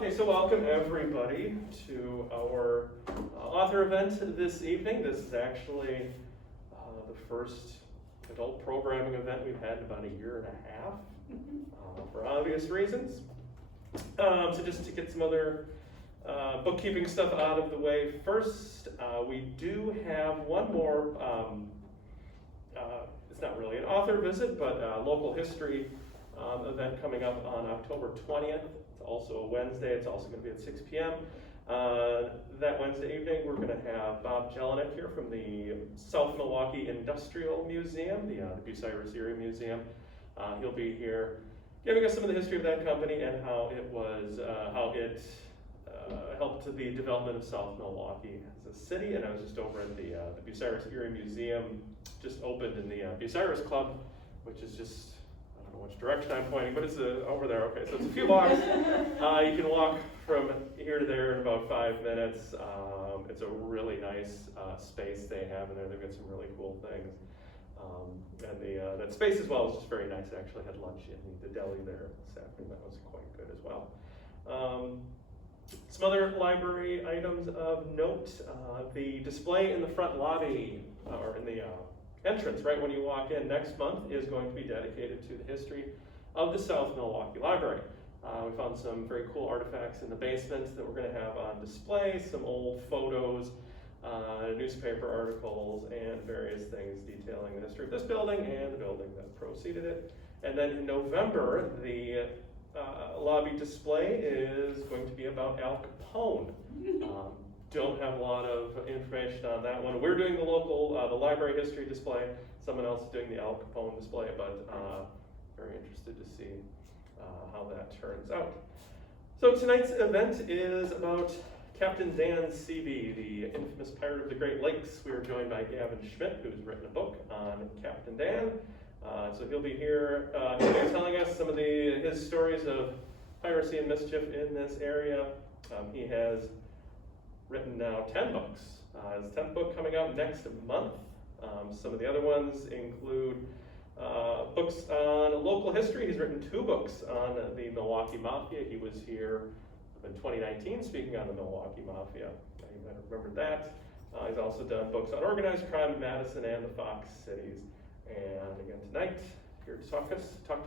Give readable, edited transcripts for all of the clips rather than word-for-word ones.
Okay, so welcome everybody to our author event this evening. This is actually the first adult programming event we've had in about a year and a half, for obvious reasons. So just to get some other bookkeeping stuff out of the way first, we do have one more, it's not really an author visit, but a local history event coming up on October 20th. It's also a Wednesday. It's also going to be at 6 p.m. That Wednesday evening, we're going to have Bob Jelinek here from the South Milwaukee Industrial Museum, the Bucyrus Erie Museum. He'll be here giving us some of the history of that company and how it helped to the development of South Milwaukee as a city. And I was just over at the Bucyrus Erie Museum, just opened in the Bucyrus Club, which is just, I don't know which direction I'm pointing, but it's over there. Okay, so it's a few blocks. You can walk from here to there in about 5 minutes. It's a really nice space they have in there. They've got some really cool things. And that space as well is just very nice. I actually had lunch in the deli there this afternoon. That was quite good as well. Some other library items of note. The display in the front lobby, or in the entrance right when you walk in next month, is going to be dedicated to the history of the South Milwaukee Library. We found some very cool artifacts in the basement that we're going to have on display, some old photos, newspaper articles, and various things detailing the history of this building and the building that preceded it. And then in November, the lobby display is going to be about Al Capone. Don't have a lot of information on that one. We're doing the local, the library history display. Someone else is doing the Al Capone display, but very interested to see how that turns out. So tonight's event is about Captain Dan Seavy, the infamous pirate of the Great Lakes. We are joined by Gavin Schmitt, who's written a book on Captain Dan. So he'll be here telling us some of his stories of piracy and mischief in this area. He has written now 10 books. His 10th book coming out next month. Some of the other ones include books on local history. He's written 2 books on the Milwaukee Mafia. He was here in 2019 speaking on the Milwaukee Mafia. You might have remembered that. He's also done books on organized crime in Madison and the Fox Cities. And again tonight, here to talk to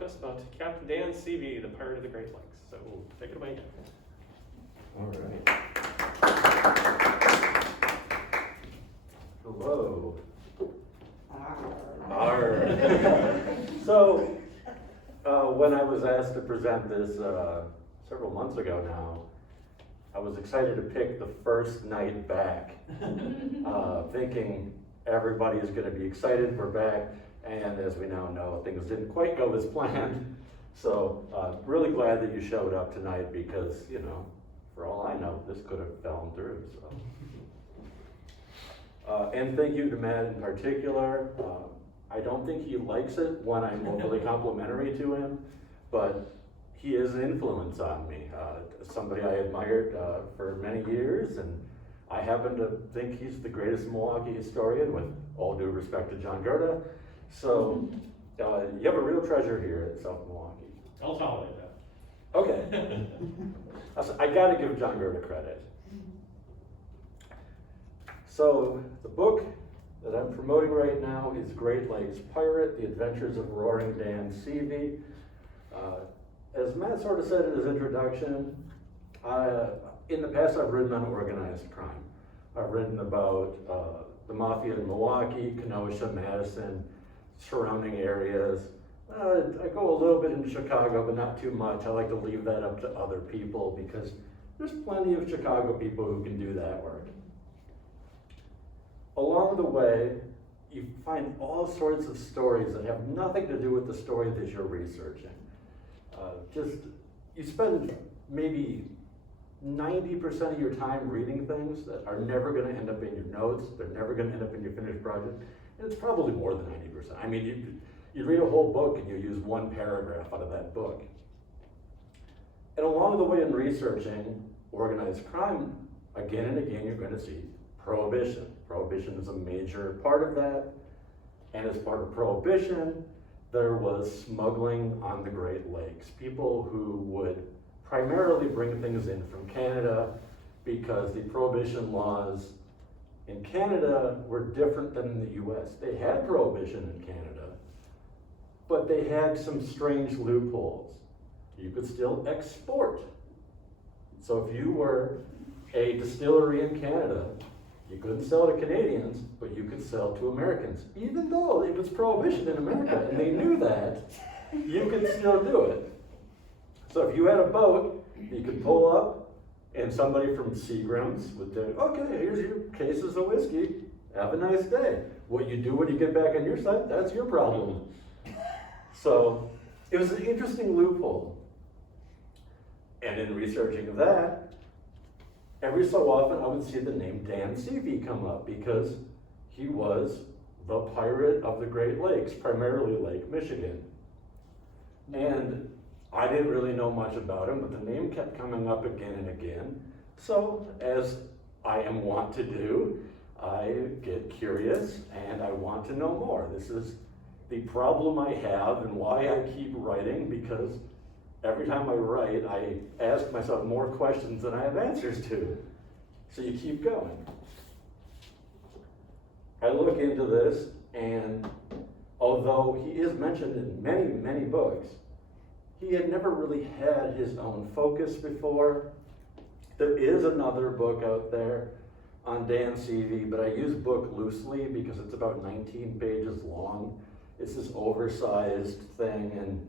us about Captain Dan Seavy, the pirate of the Great Lakes. So take it away. All right. Hello. Arr. So, when I was asked to present this several months ago now, I was excited to pick the first night back, thinking everybody is going to be excited we're back, and as we now know, things didn't quite go as planned. So, really glad that you showed up tonight because, you know, for all I know, this could have fallen through. So. And thank you to Matt in particular. I don't think he likes it when I'm overly complimentary to him, but he is an influence on me. Somebody I admired for many years, and I happen to think he's the greatest Milwaukee historian, with all due respect to John Gerda. So you have a real treasure here at South Milwaukee. I'll tolerate that. Okay. I gotta give John Gerda credit. So the book that I'm promoting right now is Great Lakes Pirate, The Adventures of Roaring Dan Seavy. As Matt sort of said in his introduction, in the past I've written on organized crime. I've written about the Mafia in Milwaukee, Kenosha, Madison, surrounding areas. I go a little bit into Chicago, but not too much. I like to leave that up to other people because there's plenty of Chicago people who can do that work. Along the way, you find all sorts of stories that have nothing to do with the story that you're researching. You spend maybe 90% of your time reading things that are never going to end up in your notes. They're never going to end up in your finished project. And it's probably more than 90%. I mean, you read a whole book and you use one paragraph out of that book. And along the way in researching organized crime, again and again, you're going to see prohibition. Prohibition is a major part of that. And as part of prohibition, there was smuggling on the Great Lakes. People who would primarily bring things in from Canada because the prohibition laws in Canada were different than in the US. They had prohibition in Canada, but they had some strange loopholes. You could still export. So if you were a distillery in Canada, you couldn't sell to Canadians, but you could sell to Americans. Even though it was prohibition in America and they knew that, you could still do it. So if you had a boat, you could pull up and somebody from Seagram's would say, okay, here's your cases of whiskey, have a nice day. What you do when you get back on your side, that's your problem. So it was an interesting loophole. And in researching that, every so often I would see the name Dan Seavy come up because he was the pirate of the Great Lakes, primarily Lake Michigan. And I didn't really know much about him, but the name kept coming up again and again. So, as I am wont to do, I get curious and I want to know more. This is the problem I have and why I keep writing, because every time I write, I ask myself more questions than I have answers to. So you keep going. I look into this, and although he is mentioned in many, many books, he had never really had his own focus before. There is another book out there on Dan Seavy, but I use book loosely because it's about 19 pages long. It's this oversized thing, and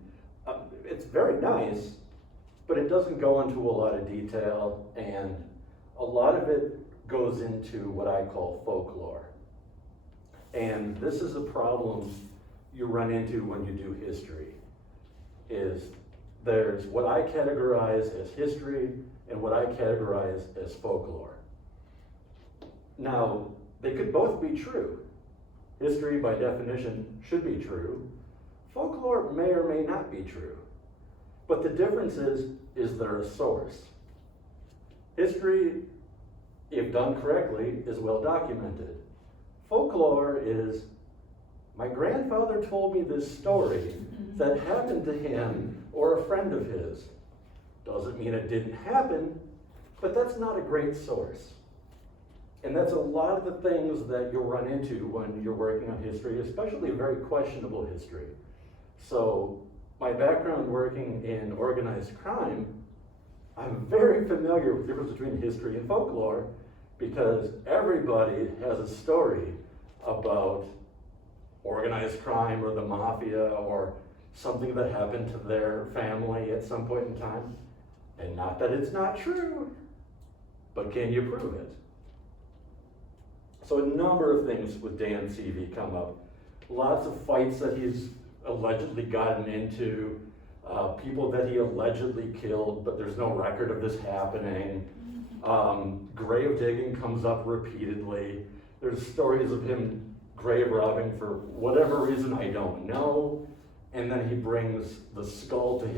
it's very nice, but it doesn't go into a lot of detail, and a lot of it goes into what I call folklore. And this is a problem you run into when you do history, is there's what I categorize as history and what I categorize as folklore. Now, they could both be true. History, by definition, should be true. Folklore may or may not be true. But the difference is there a source? History, if done correctly, is well documented. Folklore is, my grandfather told me this story that happened to him or a friend of his. Doesn't mean it didn't happen, but that's not a great source. And that's a lot of the things that you'll run into when you're working on history, especially very questionable history. So my background working in organized crime, I'm very familiar with the difference between history and folklore, because everybody has a story about organized crime or the mafia or something that happened to their family at some point in time. And not that it's not true, but can you prove it? So a number of things with Dan Seavy come up. Lots of fights that he's allegedly gotten into, people that he allegedly killed, but there's no record of this happening. Grave digging comes up repeatedly. There's stories of him grave robbing for whatever reason I don't know. And then he brings the skull with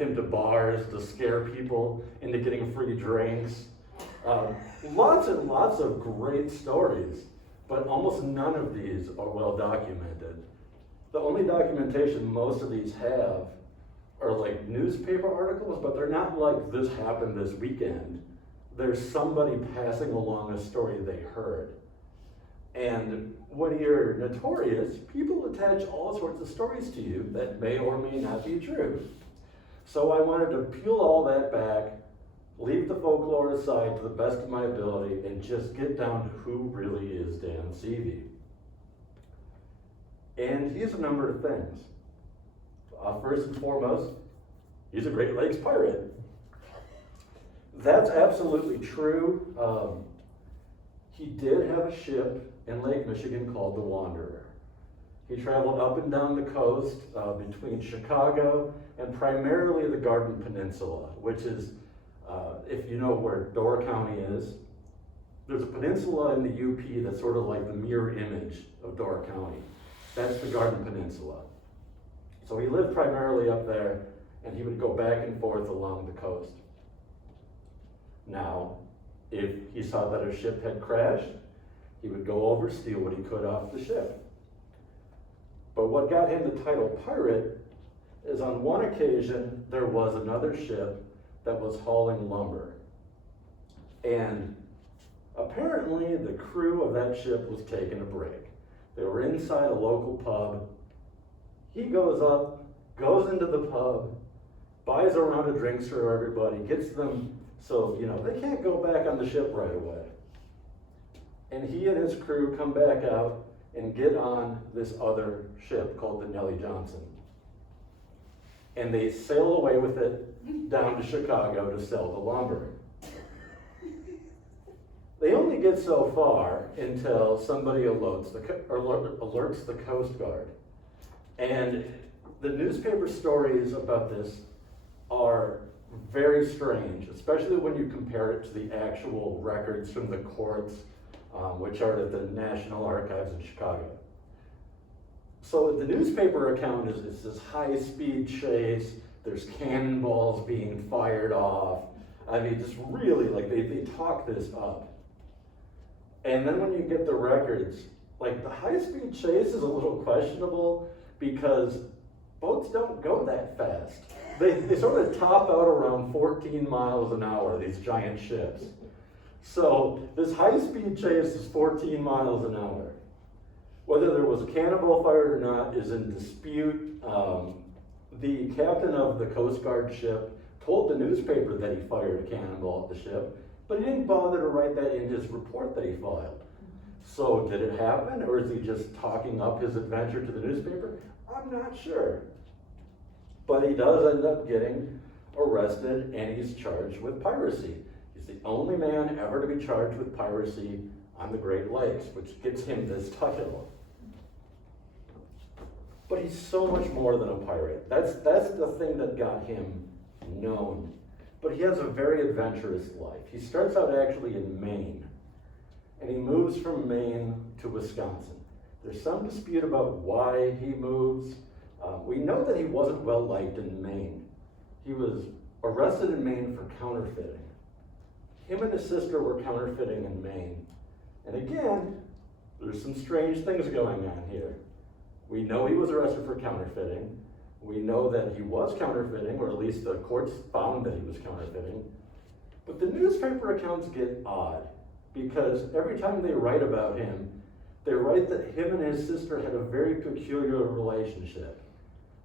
him to bars to scare people into getting free drinks. Lots and lots of great stories, but almost none of these are well documented. The only documentation most of these have are like newspaper articles, but they're not like this happened this weekend. There's somebody passing along a story they heard. And when you're notorious, people attach all sorts of stories to you that may or may not be true. So I wanted to peel all that back, leave the folklore aside to the best of my ability, and just get down to who really is Dan Seavy. And he's a number of things. First and foremost, he's a Great Lakes pirate. That's absolutely true. He did have a ship in Lake Michigan called the Wanderer. He traveled up and down the coast between Chicago and primarily the Garden Peninsula, which is, if you know where Door County is, there's a peninsula in the UP that's sort of like the mirror image of Door County. That's the Garden Peninsula. So he lived primarily up there, and he would go back and forth along the coast. Now, if he saw that a ship had crashed, he would go over, steal what he could off the ship. But what got him the title pirate is on one occasion, there was another ship that was hauling lumber. And apparently the crew of that ship was taking a break. They were inside a local pub. He goes up, goes into the pub, buys a round of drinks for everybody, gets them so, they can't go back on the ship right away. And he and his crew come back out and get on this other ship called the Nellie Johnson. And they sail away with it down to Chicago to sell the lumber. They only get so far until somebody alerts the Coast Guard. And the newspaper stories about this are very strange, especially when you compare it to the actual records from the courts, which are at the National Archives in Chicago. So the newspaper account is this high-speed chase, there's cannonballs being fired off. I mean, just really, they talk this up. And then when you get the records, the high-speed chase is a little questionable because boats don't go that fast. They sort of top out around 14 miles an hour, these giant ships. So this high-speed chase is 14 miles an hour. Whether there was a cannonball fired or not is in dispute. The captain of the Coast Guard ship told the newspaper that he fired a cannonball at the ship, but he didn't bother to write that in his report that he filed. So did it happen, or is he just talking up his adventure to the newspaper? I'm not sure. But he does end up getting arrested, and he's charged with piracy. He's the only man ever to be charged with piracy on the Great Lakes, which gets him this title. But he's so much more than a pirate. That's the thing that got him known. But he has a very adventurous life. He starts out actually in Maine, and he moves from Maine to Wisconsin. There's some dispute about why he moves. We know that he wasn't well liked in Maine. He was arrested in Maine for counterfeiting. Him and his sister were counterfeiting in Maine. And again, there's some strange things going on here. We know he was arrested for counterfeiting. We know that he was counterfeiting, or at least the courts found that he was counterfeiting. But the newspaper accounts get odd, because every time they write about him, they write that him and his sister had a very peculiar relationship.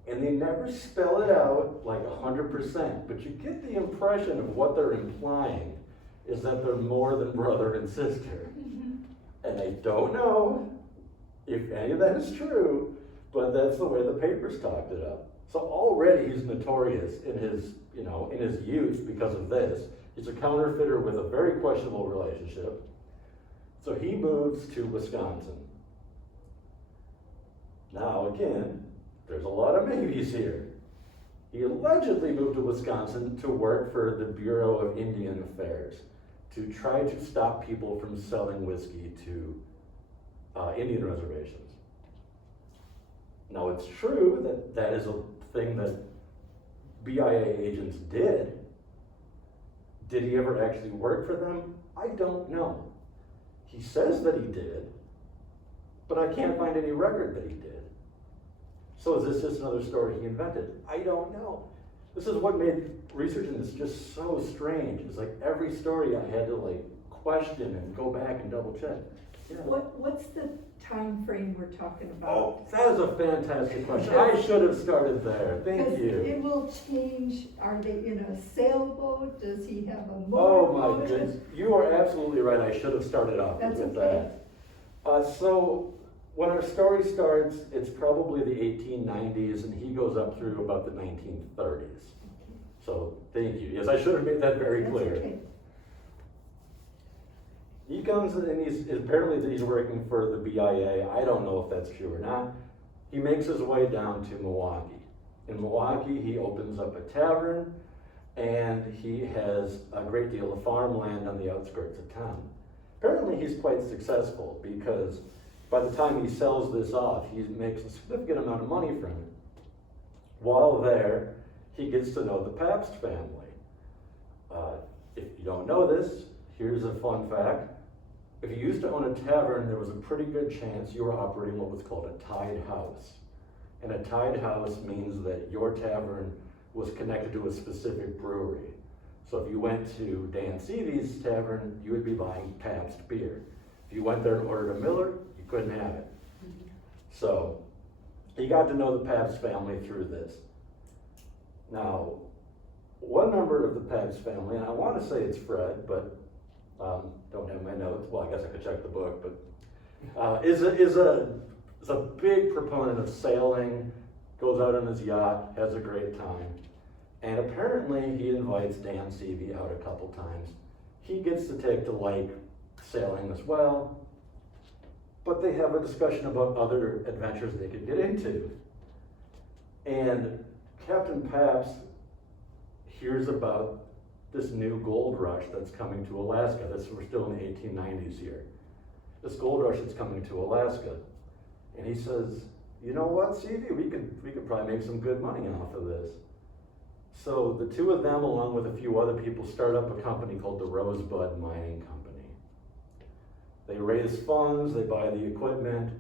And they never spell it out 100%, but you get the impression of what they're implying is that they're more than brother and sister. And I don't know if any of that is true, but that's the way the papers talked it up. So already he's notorious in his youth because of this. He's a counterfeiter with a very questionable relationship. So he moves to Wisconsin. Now again, there's a lot of maybes here. He allegedly moved to Wisconsin to work for the Bureau of Indian Affairs to try to stop people from selling whiskey to Indian reservations. Now it's true that that is a thing that BIA agents did. Did he ever actually work for them? I don't know. He says that he did, but I can't find any record that he did. So is this just another story he invented? I don't know. This is what made researching this just so strange. It's like every story I had to question and go back and double check. Yeah. What's the time frame we're talking about? Oh, that is a fantastic question. I should have started there. Thank you. It will change. Are they in a sailboat? Does he have a Oh motorboat? my goodness. You are absolutely right. I should have started off That's with okay. that. So when our story starts, it's probably the 1890s, and he goes up through about the 1930s. So thank you. Yes, I should have made that very That's clear. okay. He comes and he's working for the BIA. I don't know if that's true or not. He makes his way down to Milwaukee. In Milwaukee, he opens up a tavern, and he has a great deal of farmland on the outskirts of town. Apparently, he's quite successful because by the time he sells this off, he makes a significant amount of money from it. While there, he gets to know the Pabst family. If you don't know this, here's a fun fact. If you used to own a tavern, there was a pretty good chance you were operating what was called a tied house. And a tied house means that your tavern was connected to a specific brewery. So if you went to Dan Seavy's tavern, you would be buying Pabst beer. If you went there and ordered a Miller, you couldn't have it. So he got to know the Pabst family through this. Now, one member of the Pabst family, and I want to say it's Fred, but don't have my notes. Well, I guess I could check the book, but is a big proponent of sailing, goes out on his yacht, has a great time. And apparently he invites Dan Seavy out a couple times. He gets to take to like sailing as well, but they have a discussion about other adventures they could get into. And Captain Pabst hears about this new gold rush that's coming to Alaska. We're still in the 1890s here. This gold rush that's coming to Alaska. And he says, you know what, Seavy, we could probably make some good money off of this. So the two of them, along with a few other people, start up a company called the Rosebud Mining Company. They raise funds, they buy the equipment,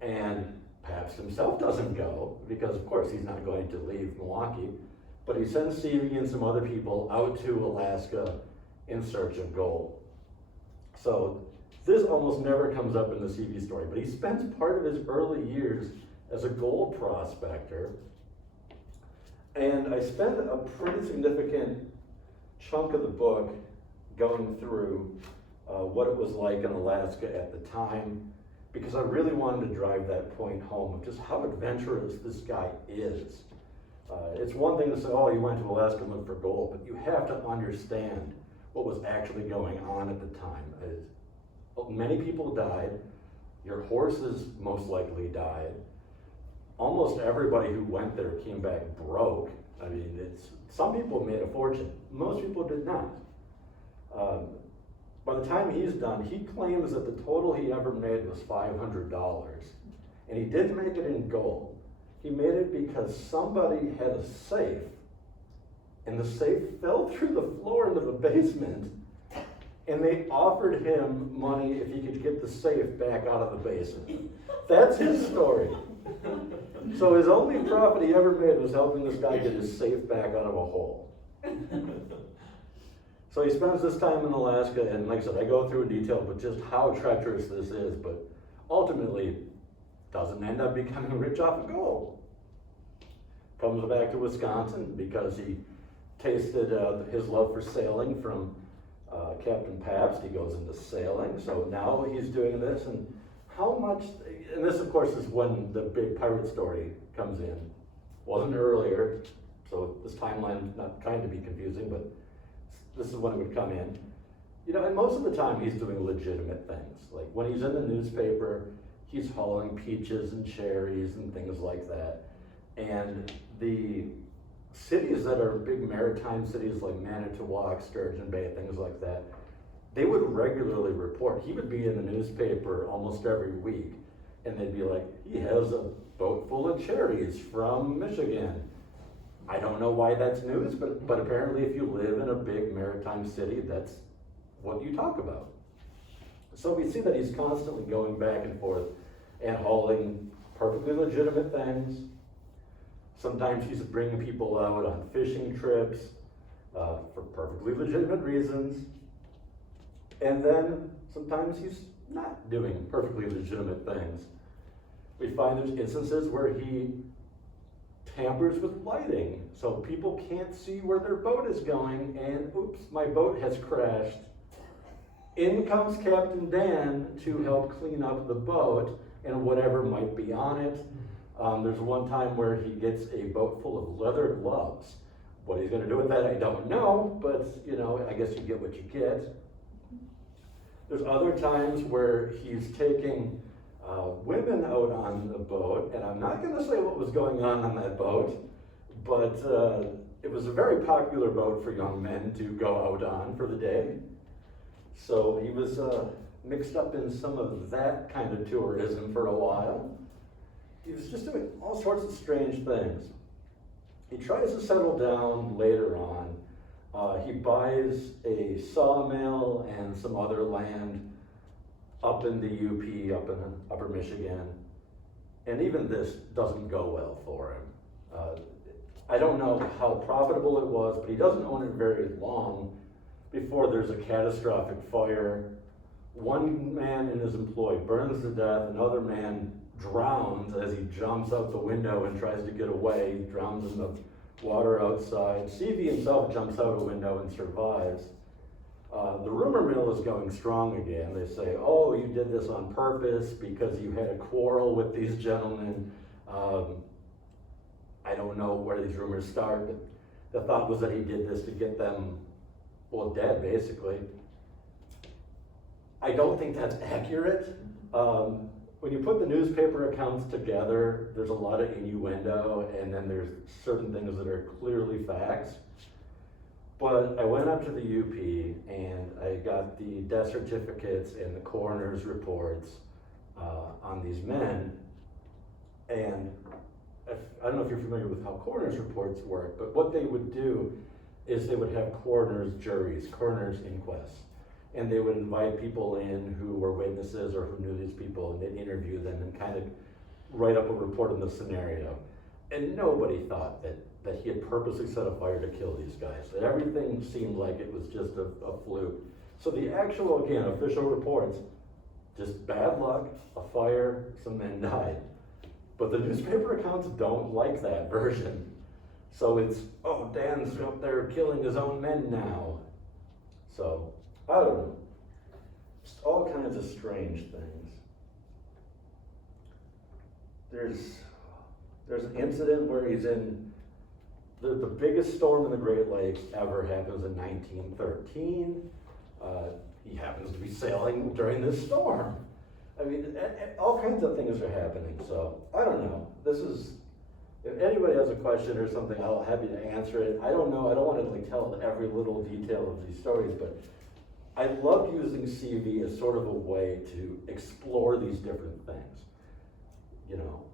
and Pabst himself doesn't go, because of course he's not going to leave Milwaukee, but he sends Seavy and some other people out to Alaska in search of gold. So this almost never comes up in the Seavy story, but he spends part of his early years as a gold prospector. And I spend a pretty significant chunk of the book going through what it was like in Alaska at the time, because I really wanted to drive that point home of just how adventurous this guy is. It's one thing to say, oh, you went to Alaska and looked for gold, but you have to understand what was actually going on at the time. Many people died. Your horses most likely died. Almost everybody who went there came back broke. I mean, some people made a fortune. Most people did not. By the time he's done, he claims that the total he ever made was $500. And he didn't make it in gold. He made it because somebody had a safe, and the safe fell through the floor into the basement, and they offered him money if he could get the safe back out of the basement. That's his story. So his only profit he ever made was helping this guy get his safe back out of a hole. So he spends this time in Alaska, and like I said, I go through in detail with just how treacherous this is, but ultimately doesn't end up becoming rich off of gold. Comes back to Wisconsin because he tasted his love for sailing from Captain Pabst. He goes into sailing, so now he's doing this, and how much, and this of course is when the big pirate story comes in. Wasn't earlier, so this timeline not trying to be confusing, but this is when it would come in. You know, and most of the time he's doing legitimate things. Like when he's in the newspaper, he's hauling peaches and cherries and things like that. And the cities that are big maritime cities like Manitowoc, Sturgeon Bay, things like that, they would regularly report. He would be in the newspaper almost every week, and they'd be like, he has a boat full of cherries from Michigan. I don't know why that's news, but apparently if you live in a big maritime city, that's what you talk about. So we see that he's constantly going back and forth and hauling perfectly legitimate things. Sometimes he's bringing people out on fishing trips for perfectly legitimate reasons. And then sometimes he's not doing perfectly legitimate things. We find there's instances where he tampers with lighting, so people can't see where their boat is going, and oops, my boat has crashed. In comes Captain Dan to help clean up the boat and whatever might be on it. There's one time where he gets a boat full of leather gloves. What he's going to do with that, I don't know, but you know, I guess you get what you get. There's other times where he's taking women out on the boat, and I'm not going to say what was going on that boat, but it was a very popular boat for young men to go out on for the day. So he was mixed up in some of that kind of tourism for a while. He was just doing all sorts of strange things. He tries to settle down later on. He buys a sawmill and some other land up in the UP, up in Upper Michigan. And even this doesn't go well for him. I don't know how profitable it was, but he doesn't own it very long before there's a catastrophic fire. One man in his employ burns to death, another man drowns as he jumps out the window and tries to get away. He drowns in the water outside. Seavy himself jumps out a window and survives. The rumor mill is going strong again. They say, oh, you did this on purpose because you had a quarrel with these gentlemen. I don't know where these rumors start, but the thought was that he did this to get them, well, dead, basically. I don't think that's accurate. When you put the newspaper accounts together, there's a lot of innuendo, and then there's certain things that are clearly facts. But I went up to the UP and I got the death certificates and the coroner's reports on these men. And I don't know if you're familiar with how coroner's reports work, but what they would do is they would have coroner's juries, coroner's inquests. And they would invite people in who were witnesses or who knew these people, and they'd interview them and kind of write up a report on the scenario. And nobody thought that he had purposely set a fire to kill these guys. That everything seemed like it was just a fluke. So the actual, again, official reports, just bad luck, a fire, some men died. But the newspaper accounts don't like that version. So it's, oh, Dan's up there killing his own men now. So, I don't know. Just all kinds of strange things. There's an incident where he's in, the biggest storm in the Great Lakes ever happens in 1913. He happens to be sailing during this storm. I mean, all kinds of things are happening, so I don't know. If anybody has a question or something, I'll be happy to answer it. I don't know, I don't want to tell every little detail of these stories, but I love using Seavy as sort of a way to explore these different things. You know,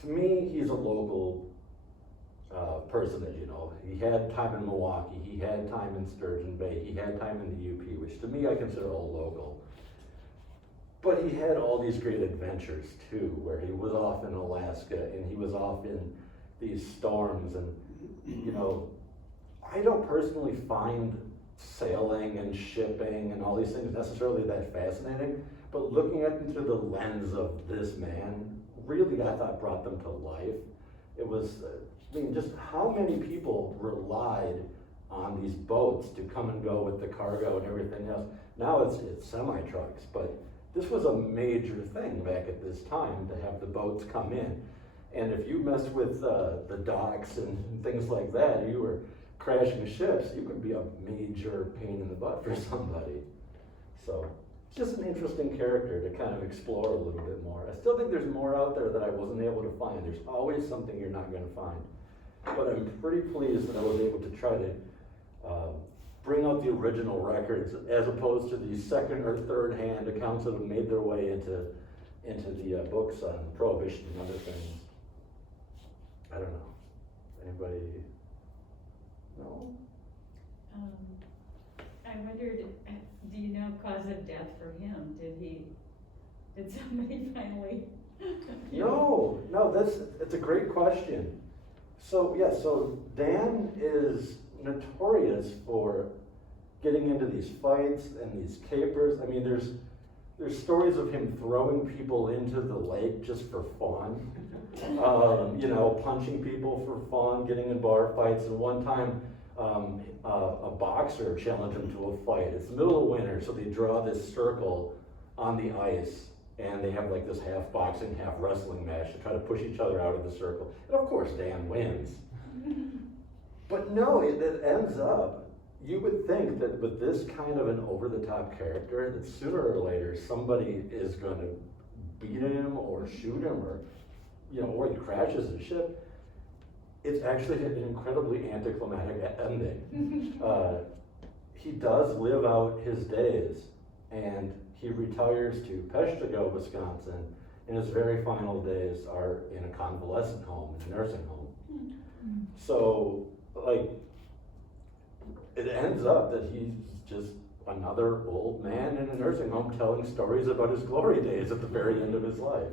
to me, he's a local person, as you know. He had time in Milwaukee, he had time in Sturgeon Bay, he had time in the UP, which to me I consider all local. But he had all these great adventures too, where he was off in Alaska and he was off in these storms, and you know, I don't personally find sailing and shipping and all these things necessarily that fascinating, but looking at them through the lens of this man, really I thought brought them to life. It was, I mean, just how many people relied on these boats to come and go with the cargo and everything else. Now it's semi-trucks, but this was a major thing back at this time to have the boats come in. And if you messed with the docks and things like that, you were crashing ships, you could be a major pain in the butt for somebody. So it's just an interesting character to kind of explore a little bit more. I still think there's more out there that I wasn't able to find. There's always something you're not going to find. But I'm pretty pleased that I was able to try to bring out the original records as opposed to the second or third hand accounts that have made their way into the books on Prohibition and other things. I don't know. Anybody? No? I wondered, do you know cause of death for him? Did somebody finally? No, it's a great question. So yeah, so Dan is notorious for getting into these fights and these capers. I mean, there's stories of him throwing people into the lake just for fun. You know, punching people for fun, getting in bar fights. And one time, a boxer challenged him to a fight. It's the middle of winter, so they draw this circle on the ice, and they have like this half boxing, half wrestling match to try to push each other out of the circle. And of course, Dan wins. But no, it ends up, you would think that with this kind of an over-the-top character, that sooner or later somebody is going to beat him or shoot him, or you know, or he crashes his ship. It's actually an incredibly anticlimactic ending. He does live out his days, and he retires to Peshtigo, Wisconsin, and his very final days are in a convalescent home, in a nursing home. So, like, it ends up that he's just another old man in a nursing home telling stories about his glory days at the very end of his life.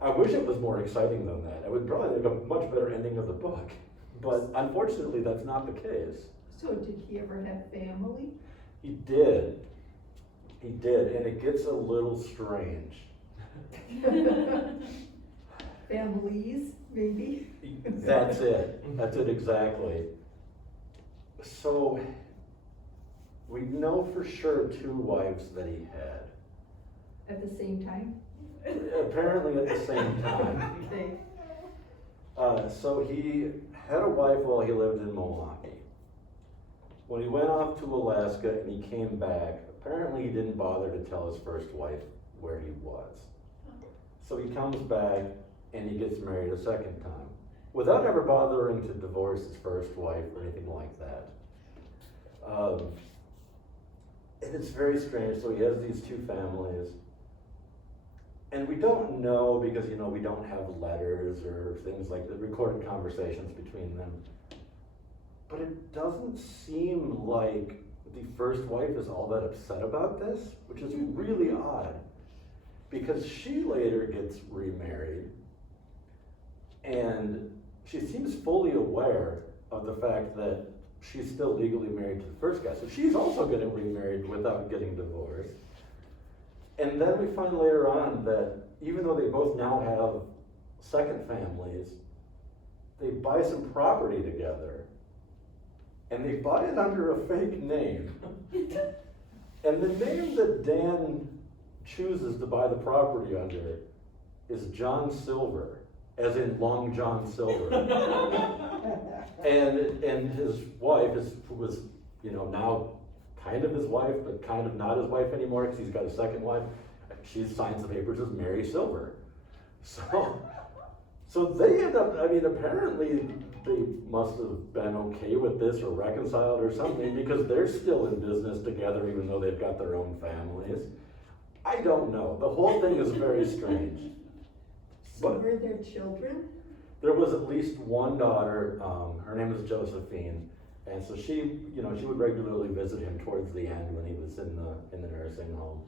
I wish it was more exciting than that. I would probably make a much better ending of the book. But unfortunately, that's not the case. So did he ever have family? He did. He did, and it gets a little strange. Families, maybe? That's it. That's it exactly. So, we know for sure 2 wives that he had. At the same time? Apparently at the same time. Okay. So he had a wife while he lived in Milwaukee. When he went off to Alaska and he came back, apparently he didn't bother to tell his first wife where he was. So he comes back and he gets married a second time, without ever bothering to divorce his first wife or anything like that. And it's very strange. So he has these 2 families. And we don't know because, you know, we don't have letters or things like the recorded conversations between them. But it doesn't seem like the first wife is all that upset about this, which is really odd. Because she later gets remarried, and she seems fully aware of the fact that she's still legally married to the first guy. So she's also getting remarried without getting divorced. And then we find later on that even though they both now have second families, they buy some property together, and they buy it under a fake name. And the name that Dan chooses to buy the property under is John Silver, as in Long John Silver. and his wife was, you know, now kind of his wife, but kind of not his wife anymore because he's got a second wife. She signs the papers as Mary Silver. So they end up, I mean, apparently they must have been okay with this or reconciled or something because they're still in business together even though they've got their own families. I don't know. The whole thing is very strange. So But were there children? there was at least one daughter, her name is Josephine, and so she, you know, she would regularly visit him towards the end when he was in the nursing home.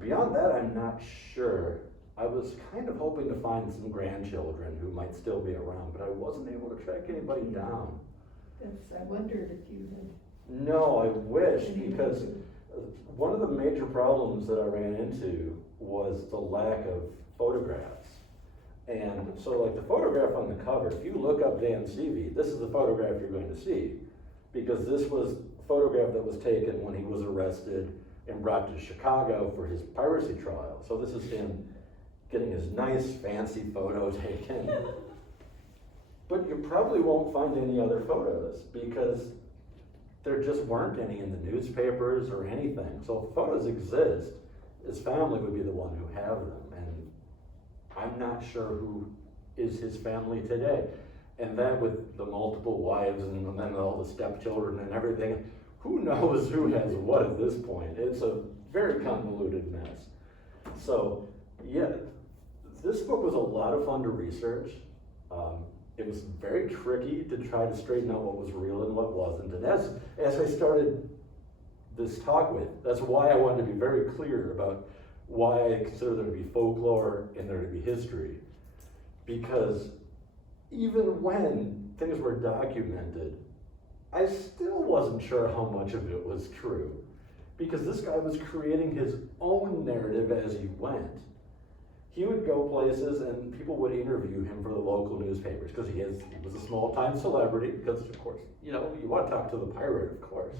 Beyond that, I'm not sure. I was kind of hoping to find some grandchildren who might still be around, but I wasn't able to track anybody down. I wondered if you had. No, I wish, because one of the major problems that I ran into was the lack of photographs. And so like the photograph on the cover, if you look up Dan Seavy, this is the photograph you're going to see. Because this was a photograph that was taken when he was arrested and brought to Chicago for his piracy trial. So this is him getting his nice fancy photo taken. But you probably won't find any other photos because there just weren't any in the newspapers or anything. So if photos exist, his family would be the one who have them. And I'm not sure who is his family today. And then with the multiple wives and then all the stepchildren and everything, who knows who has what at this point? It's a very convoluted mess. So, yeah, this book was a lot of fun to research. It was very tricky to try to straighten out what was real and what wasn't. And as I started this talk with, that's why I wanted to be very clear about why I consider there to be folklore and there to be history. Because even when things were documented, I still wasn't sure how much of it was true. Because this guy was creating his own narrative as he went. He would go places and people would interview him for the local newspapers because he was a small-time celebrity because, of course, you know, you want to talk to the pirate, of course.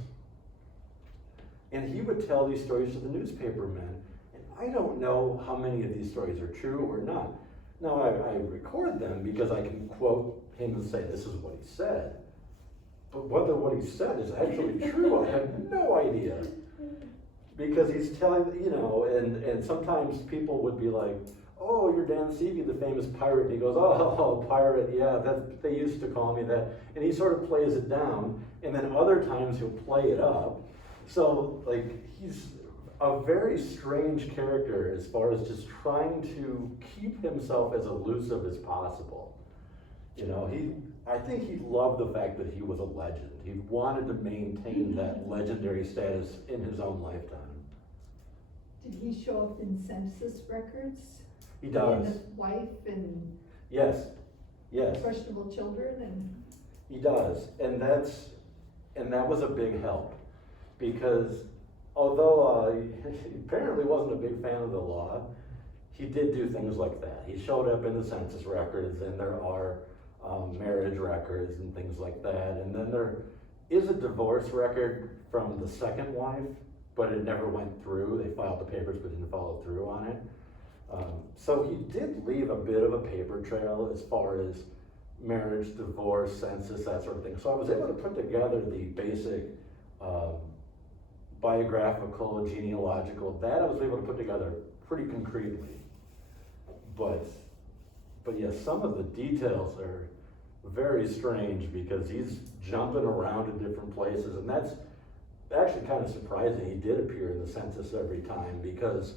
And he would tell these stories to the newspapermen. And I don't know how many of these stories are true or not. Now, I record them because I can quote him and say, this is what he said. But whether what he said is actually true, I have no idea. Because he's telling, you know, and sometimes people would be like, oh, you're Dan Seavy, the famous pirate. And he goes, oh, pirate, yeah, they used to call me that. And he sort of plays it down. And then other times he'll play it up. So, like, he's a very strange character as far as just trying to keep himself as elusive as possible. You know, I think he loved the fact that he was a legend. He wanted to maintain that legendary status in his own lifetime. Did he show up in census records? He And does. his wife and Yes, yes, questionable children and, he does. And that was a big help. Because although he apparently wasn't a big fan of the law, he did do things like that. He showed up in the census records, and there are marriage records and things like that. And then there is a divorce record from the second wife, but it never went through. They filed the papers but didn't follow through on it. So he did leave a bit of a paper trail as far as marriage, divorce, census, that sort of thing. So I was able to put together the basic biographical, genealogical, that I was able to put together pretty concretely. But yes, some of the details are very strange because he's jumping around in different places, and that's actually kind of surprising. He did appear in the census every time because,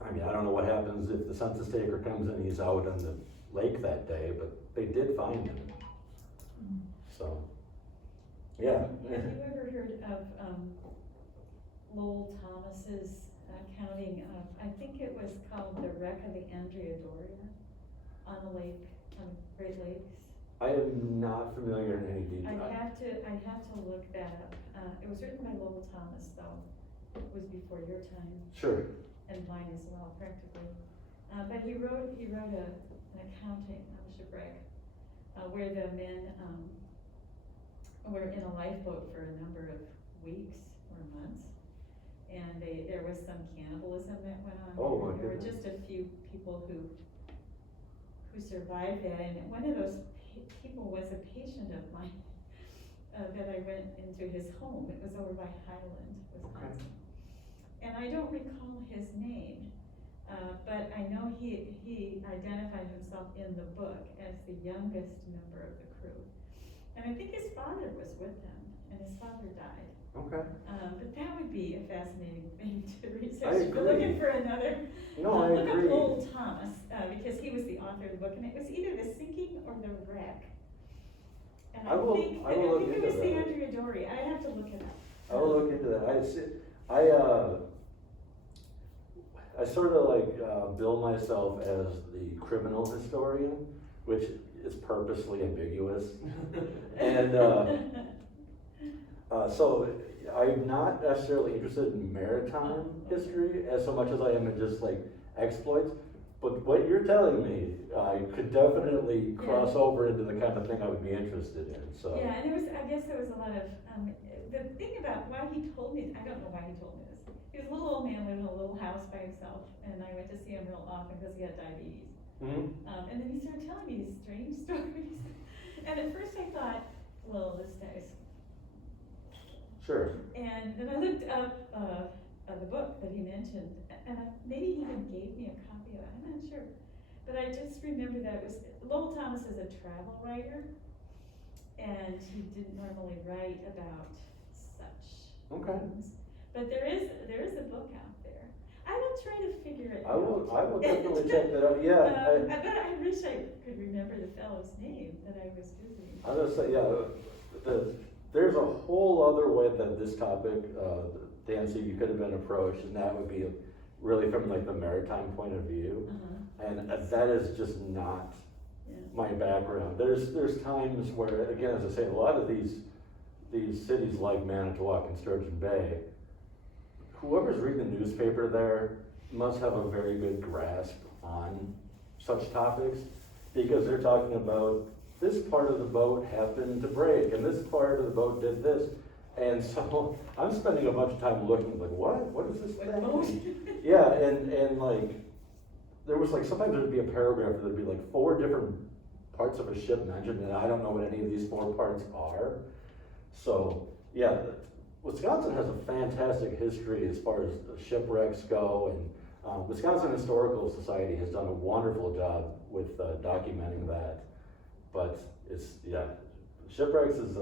I mean, I don't know what happens if the census taker comes and he's out on the lake that day, but they did find him. So, yeah. Have you ever heard of Lowell Thomas's accounting of, I think it was called The Wreck of the Andrea Doria on the lake, on Great Lakes? I am not familiar in any detail. I'd have to look that up. It was written by Lowell Thomas, though. It was before your time, Sure. and mine as well, practically. But he wrote an accounting of a shipwreck, where the men, were in a lifeboat for a number of weeks or months. And there was some cannibalism that went on. Oh, my There were goodness. just a few people who survived that, and one of those people was a patient of mine, that I went into his home. It was over by Highland, Wisconsin. And I don't recall his name, but I know he identified himself in the book as the youngest member of the crew. And I think his father was with him, and his father died. Okay. But that would be a fascinating thing to research. I If you're agree. looking for another, No, I look agree. up Lowell Thomas, because he was the author of the book, and it was either the sinking or the wreck. And I will think look it was into the that. Andrea Doria. I have to look it up. I will look into that. I sort of like bill myself as the criminal historian, which is purposely ambiguous. And so I'm not necessarily interested in maritime history as so much as I am in just like exploits. But what you're telling me, I could definitely cross over into the kind of thing I would be interested in, so. Yeah, and I guess there was a lot of, the thing about why he told me, I don't know why he told me this. He was a little old man living in a little house by himself, and I went to see him real often because he had diabetes. Mhm. And then he started telling me these strange stories. And at first I thought, well, this guy's. Sure. And then I looked up the book that he mentioned, and maybe he even gave me a copy of it, I'm not sure. But I just remember that it was, Lowell Thomas is a travel writer, and he didn't normally write about such Okay. things. But there is a book out there. I will try to figure it I will out. definitely check that out, yeah. But I wish I could remember the fellow's name that I was visiting. I was gonna say, yeah, there's a whole other way that this topic, Dan Seavy could have been approached, and that would be really from like the maritime point of view. And that is just not Yeah. my background. There's times where, again, as I say, a lot of these cities like Manitowoc and Sturgeon Bay, whoever's reading the newspaper there must have a very good grasp on such topics, because they're talking about this part of the boat happened to break, and this part of the boat did this. And so I'm spending a bunch of time looking like, what is this What thing? boat? Yeah, and like, there was like, sometimes there'd be a paragraph where there'd be like 4 different parts of a ship mentioned, and I don't know what any of these 4 parts are. So, yeah, Wisconsin has a fantastic history as far as shipwrecks go, and Wisconsin Historical Society has done a wonderful job with documenting that. But it's, yeah, shipwrecks is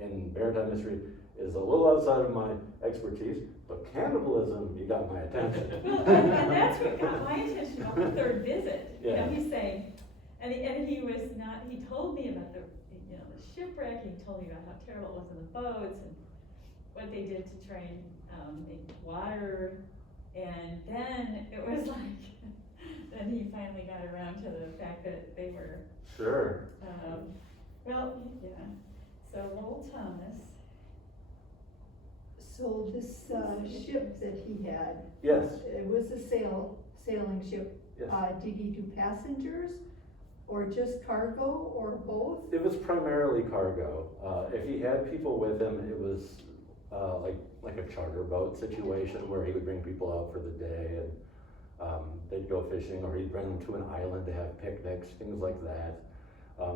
in maritime history is a little outside of my expertise, but cannibalism, you got my attention. Well, and that's what got my attention on the third visit. You know, Yeah. he's saying, and he was not, he told me about the shipwreck, he told me about how terrible it was in the boats, and what they did to try and make water, and then it was like, then he finally got around to the fact that they were, Sure. well, yeah, so Lowell Thomas. So this, ship that he had, Yes, it was a sailing ship. yes. Did he do passengers or just cargo or both? It was primarily cargo. If he had people with him, it was like a charter boat situation where he would bring people out for the day and they'd go fishing, or he'd bring them to an island to have picnics, things like that.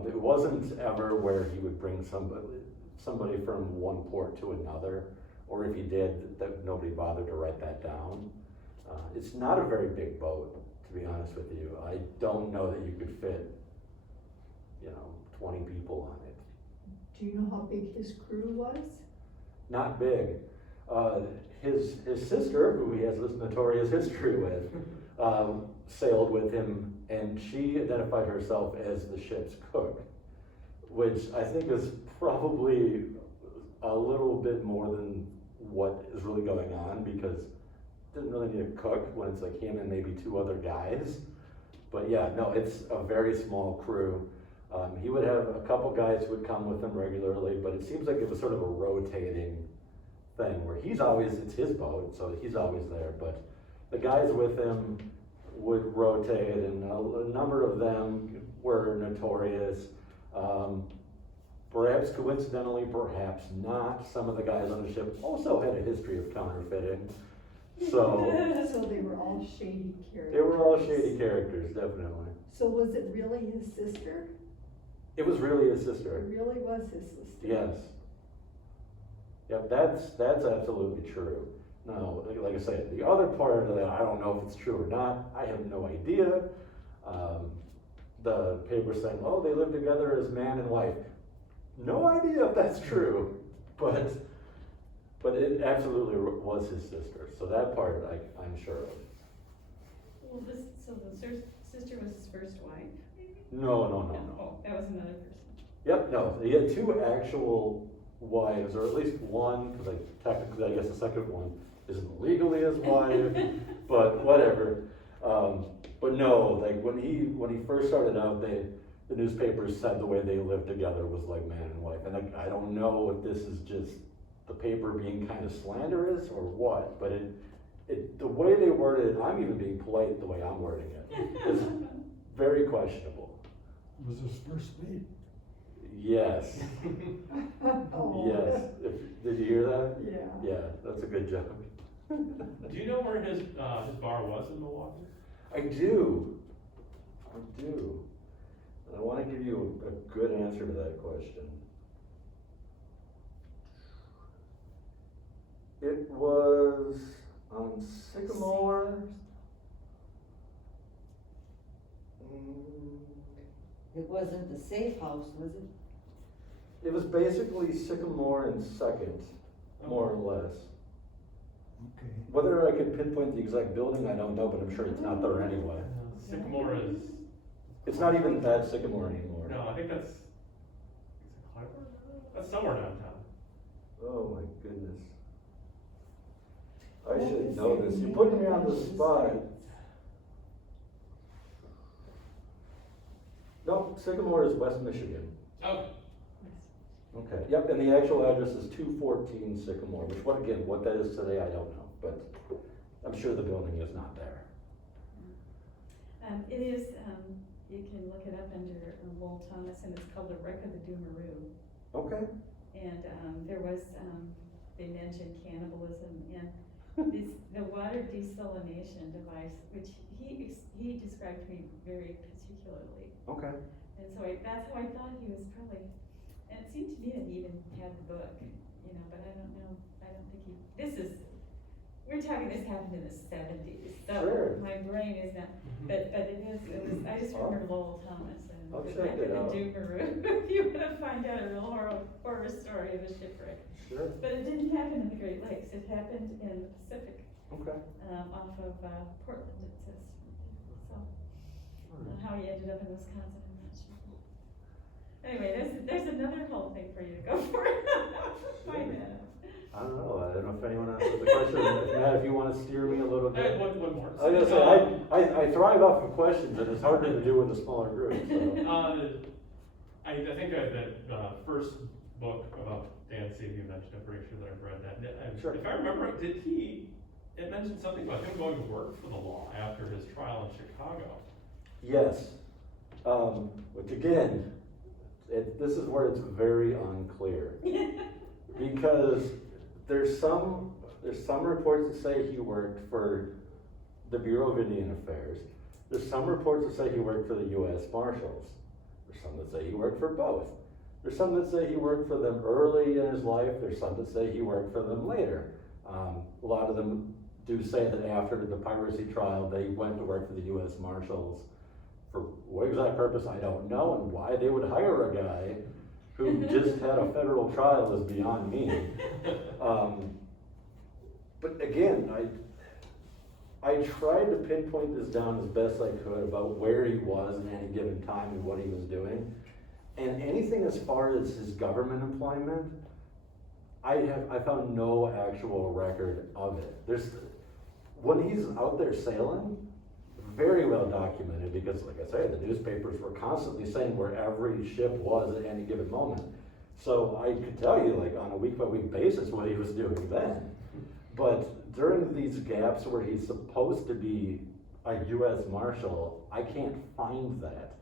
It wasn't ever where he would bring somebody from one port to another, or if he did, that nobody bothered to write that down. It's not a very big boat, to be honest with you. I don't know that you could fit, 20 people on it. Do you know how big his crew was? Not big. His sister, who he has this notorious history with, sailed with him, and she identified herself as the ship's cook, which I think is probably a little bit more than what is really going on, because didn't really need a cook when it's like him and maybe 2 other guys. But yeah, no, it's a very small crew. He would have a couple guys who would come with him regularly, but it seems like it was sort of a rotating thing where it's his boat, so he's always there, but the guys with him would rotate, and a number of them were notorious. Perhaps coincidentally, perhaps not, some of the guys on the ship also had a history of counterfeiting. So So they were all shady characters. they were all shady characters, definitely. So was it really his sister? It was really his It sister. really was his sister? Yes. Yep, that's absolutely true. Now, like I said, the other part of that, I don't know if it's true or not. I have no idea. The paper saying, oh, they live together as man and wife. No idea if that's true, but it absolutely was his sister. So that part I'm sure of. Well, so the sister was his first wife, maybe? No. Oh, that was another person. Yep, no, he had 2 actual wives, or at least one, because technically, I guess the second one isn't legally his wife, but whatever. But no, like when he first started out, the newspapers said the way they lived together was like man and wife, and I don't know if this is just the paper being kind of slanderous or what, but the way they worded it, I'm even being polite the way I'm wording it, is very questionable. Was his first mate. Yes. Oh. Yes. Did you hear that? Yeah. Yeah, that's a good joke. Do you know where his bar was in Milwaukee? I do. And I want to give you a good answer to that question. It was on Sycamore. It wasn't the safe house, was it? It was basically Sycamore and Second, more or less. Okay. Whether I could pinpoint the exact building, I don't know, but I'm sure it's not there anyway. Sycamore is. It's not even that Sycamore anymore. No, I think that's. Is it Clever? That's somewhere downtown. Oh my goodness. I should know this. You're putting me on the spot. No, Sycamore is West Michigan. Oh. Okay, yep, and the actual address is 214 Sycamore, which what that is today, I don't know, but I'm sure the building is not there. It is, you can look it up under Lowell Thomas, and it's called the Wreck of the Doomaroo. Okay. And there was, they mentioned cannibalism, and the water desalination device, which he described to me very particularly. Okay. And so that's how I thought he was probably, and it seemed to me that he even had the book, but I don't know, I don't think we're talking, this happened in the 70s, so Sure. my brain is not, but it was, I just remember Lowell Thomas and I'll the check Wreck it of out. the Doomaroo, if you want to find out a real horror story of a shipwreck. Sure. But it didn't happen in the Great Lakes, it happened in the Pacific, Okay. off of Portland, it says. So, how he ended up in Wisconsin, I'm not sure. Anyway, there's another whole thing for you to go for. Find that out. I don't know if anyone else has a question. Matt, if you wanna steer me a little bit. One more. I was gonna say, I thrive off of questions, and it's harder to do with a smaller group, so. I think that first book about Dan Seavy you mentioned, I'm pretty sure that I've read that. Sure. If I remember, it mentioned something about him going to work for the law after his trial in Chicago. Yes, which again, this is where it's very unclear. Because there's some reports that say he worked for the Bureau of Indian Affairs. There's some reports that say he worked for the U.S. Marshals. There's some that say he worked for both. There's some that say he worked for them early in his life. There's some that say he worked for them later. A lot of them do say that after the piracy trial, they went to work for the U.S. Marshals. For what exact purpose, I don't know, and why they would hire a guy who just had a federal trial is beyond me. But again, I tried to pinpoint this down as best I could about where he was at any given time and what he was doing. And anything as far as his government employment, I found no actual record of it. When he's out there sailing, very well documented, because like I say, the newspapers were constantly saying where every ship was at any given moment. So I could tell you, like, on a week-by-week basis what he was doing then. But during these gaps where he's supposed to be a U.S. Marshal, I can't find that.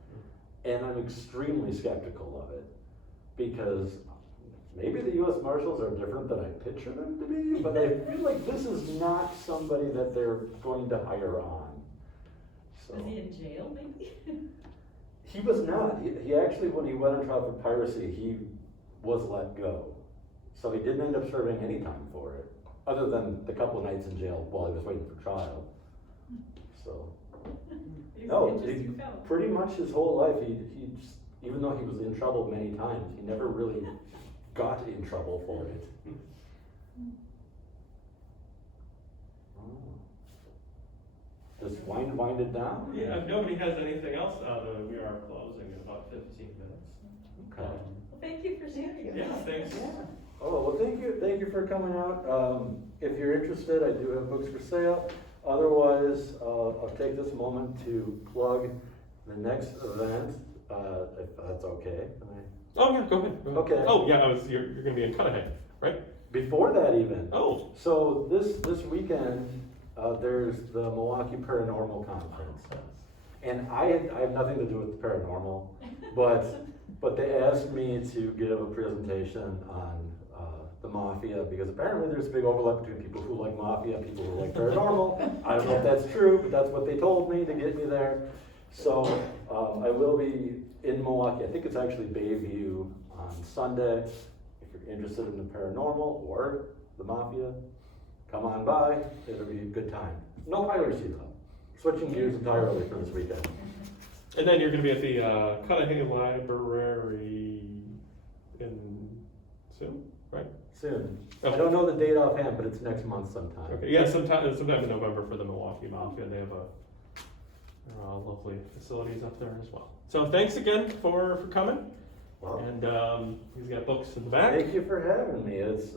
And I'm extremely skeptical of it, because maybe the U.S. Marshals are different than I picture them to be, but I feel like this is not somebody that they're going to hire on. So. Was he in jail, maybe? He was not. He actually, when he went on trial for piracy, he was let go. So he didn't end up serving any time for it, other than the couple nights in jail while he was waiting for trial. So, He's no, an interesting fellow. pretty much his whole life, he just, even though he was in trouble many times, he never really got in trouble for it. Just wind it down? Yeah, if nobody has anything else, we are closing in about 15 minutes. Okay. Well, thank you for sharing. Yeah, thanks. Oh, well, thank you for coming out. If you're interested, I do have books for sale. Otherwise, I'll take this moment to plug the next event, if that's okay. Oh, yeah, go ahead. Okay. Oh, yeah, you're gonna be in Cudahy, right? Before that even. Oh. So this weekend, there's the Milwaukee Paranormal Conference. And I have nothing to do with the paranormal, but they asked me to give a presentation on the mafia, because apparently there's a big overlap between people who like mafia and people who like paranormal. I don't know if that's true, but that's what they told me to get me there. So I will be in Milwaukee. I think it's actually Bayview on Sunday. If you're interested in the paranormal or the mafia, come on by. It'll be a good time. No piracy though. Switching gears entirely for this weekend. And then you're gonna be at the Cudahy Library soon, right? Soon. Oh. I don't know the date offhand, but it's next month sometime. Okay, yeah, sometime in November for the Milwaukee Mafia. They have lovely facilities up there as well. So thanks again for coming. Wow. And he's got books in the back. Thank you for having me. It's